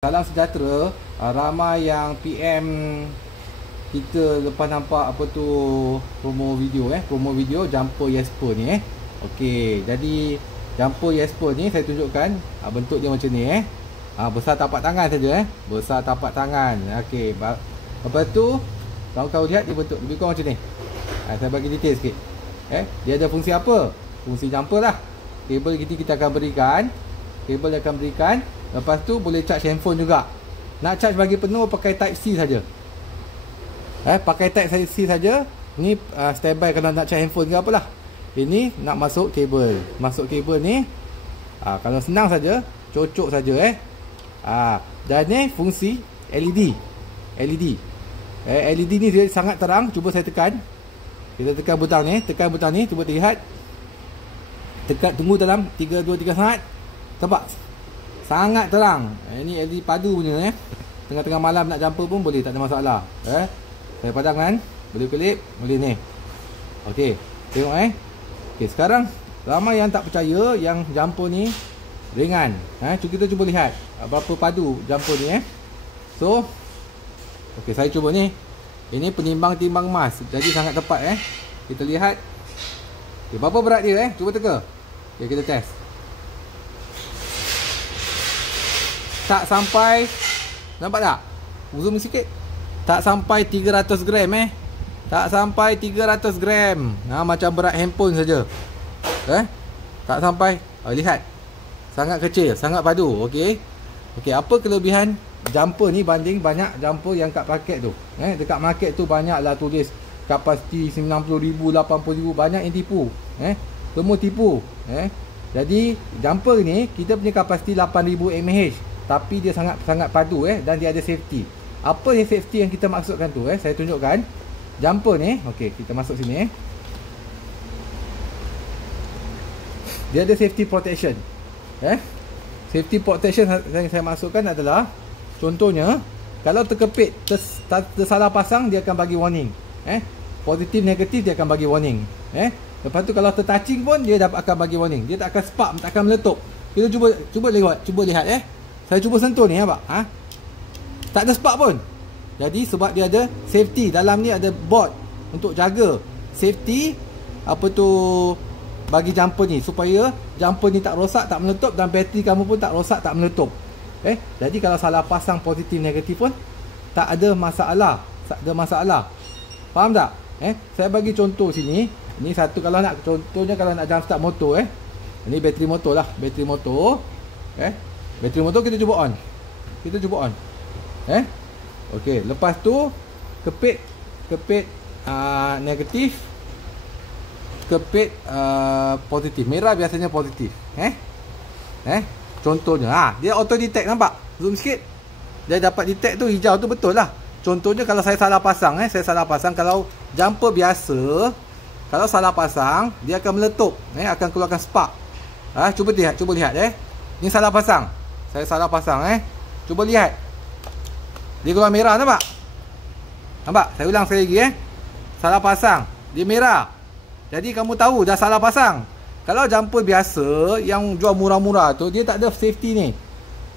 Salam sejahtera. Ramai yang PM kita lepas nampak apa tu promo video jumper Jesper ni Okey, jadi jumper Jesper ni saya tunjukkan bentuk dia macam ni besar tapak tangan saja besar tapak tangan. Okey, lepas tu kalau kau lihat dia bentuk lebih kurang macam ni. Saya bagi detail sikit. Dia ada fungsi apa? Fungsi jumper lah. Kabel kita akan berikan. Lepas tu boleh charge handphone juga. Nak charge bagi penuh pakai type C saja. Pakai type C saja. Ni standby kalau nak charge handphone ke apalah. Ini nak masuk kabel. Masuk kabel ni kalau senang saja, cocok saja dan ni fungsi LED. LED ni dia sangat terang. Cuba saya tekan. Kita tekan butang ni, cuba terlihat. Tekan, tunggu dalam 3 2 3 saat. Nampak? Sangat terang. Ini LED padu punya Tengah-tengah malam nak jumper pun boleh, tak ada masalah. Saya padamkan, boleh kelip, boleh ni. Okey, tengok Okey, sekarang ramai yang tak percaya yang jumper ni ringan. Kita cuba lihat berapa padu jumper ni So, okey, saya cuba ni. Ini penimbang timbang emas. Jadi sangat tepat Kita lihat. Okey, berapa berat dia Cuba teka. Okey, kita test. Tak sampai, nampak tak? Zoom sikit. Tak sampai 300 gram Tak sampai 300 gram. Macam berat handphone saja. Tak sampai. Lihat. Sangat kecil, sangat padu. Okey. Okey, apa kelebihan jumper ni banding banyak jumper yang kat paket tu? Dekat market tu banyaklah tulis kapasiti 90,000, 80,000, banyak yang tipu. Semua tipu. Jadi jumper ni kita punya kapasiti 8,000 mAh. Tapi dia sangat padu dan dia ada safety. Apa yang safety yang kita maksudkan tu saya tunjukkan. Jumper ni, okey, kita masuk sini Dia ada safety protection. Safety protection yang saya masukkan adalah, contohnya kalau terkepit, tersalah pasang, dia akan bagi warning. Positif negatif dia akan bagi warning. Lepas tu kalau tertouching pun dia akan bagi warning. Dia tak akan spark, tak akan meletup. Kita cuba lihat Saya cuba sentuh ni nampak? Tak ada spark pun. Jadi sebab dia ada safety. Dalam ni ada board untuk jaga safety bagi jumper ni, supaya jumper ni tak rosak, tak meletup, dan bateri kamu pun tak rosak, tak meletup. Jadi kalau salah pasang positif negatif pun tak ada masalah. Faham tak? Saya bagi contoh sini. Ini satu, kalau nak contohnya, kalau nak jump start motor ini bateri motor lah. Bateri motor kita cuba on. Okey, lepas tu kepit negatif, kepit positif. Merah biasanya positif. Contohnya dia auto detect, nampak? Zoom sikit. Dia dapat detect tu, hijau tu betul lah. Contohnya kalau saya salah pasang kalau jumper biasa, kalau salah pasang dia akan meletup, akan keluarkan spark. Cuba lihat Ni salah pasang. Saya salah pasang Cuba lihat. Dia keluar merah, nampak? Saya ulang sekali lagi Salah pasang, dia merah. Jadi kamu tahu dah salah pasang. Kalau jumper biasa yang jual murah-murah tu, dia tak ada safety ni.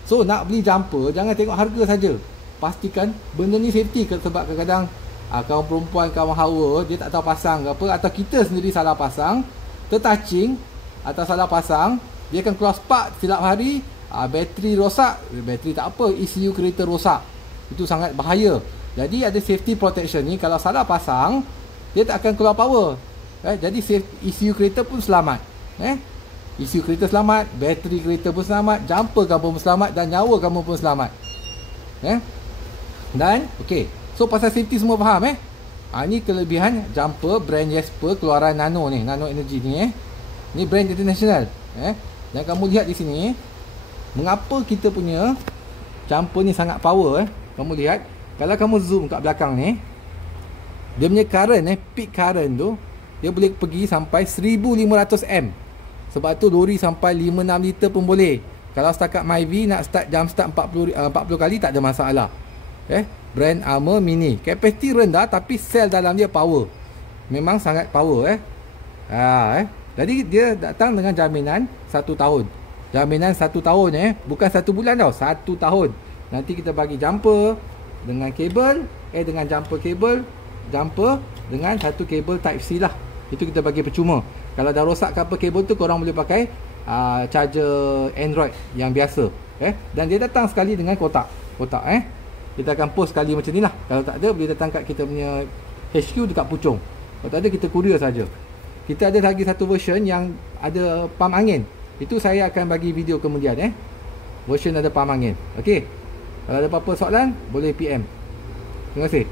So nak beli jumper, jangan tengok harga saja. Pastikan benda ni safety. Sebab kadang-kadang kawan perempuan, kawan hawa, dia tak tahu pasang ke apa, atau kita sendiri salah pasang, tertouching atau salah pasang, dia akan keluar spark silap hari. Bateri rosak, bateri tak apa, ECU kereta rosak. Itu sangat bahaya. Jadi ada safety protection ni, kalau salah pasang, dia tak akan keluar power. Jadi ECU kereta pun selamat. ECU kereta selamat, bateri kereta pun selamat, jumper kamu pun selamat, dan nyawa kamu pun selamat. Dan okey, so pasal safety semua faham ini kelebihan jumper brand Jesper keluaran Nano ni, Nano Energy ni Ni brand international. Dan kamu lihat di sini, mengapa kita punya jumper ni sangat power. Kamu lihat, kalau kamu zoom kat belakang ni, dia punya current peak current tu, dia boleh pergi sampai 1500 amp. Sebab tu lori sampai 5-6 liter pun boleh. Kalau setakat Myvi nak start jump start 40 kali tak ada masalah. Brand Armour Mini, kapasiti rendah tapi sel dalam dia power. Memang sangat power. Jadi dia datang dengan jaminan 1 tahun. Jaminan 1 tahun bukan 1 bulan tau, 1 tahun. Nanti kita bagi jumper dengan kabel, dengan jumper kabel, jumper dengan satu kabel type C lah. Itu kita bagi percuma. Kalau dah rosak apa kabel tu, korang boleh pakai charger Android yang biasa. Dan dia datang sekali dengan kotak. Kita akan post sekali macam ni lah. Kalau tak ada, boleh datang kat kita punya HQ dekat Puchong. Kalau tak ada, kita courier saja. Kita ada lagi satu version yang ada pam angin. Itu saya akan bagi video kemudian. Version ada pam angin. Okey. Kalau ada apa-apa soalan, boleh PM. Terima kasih.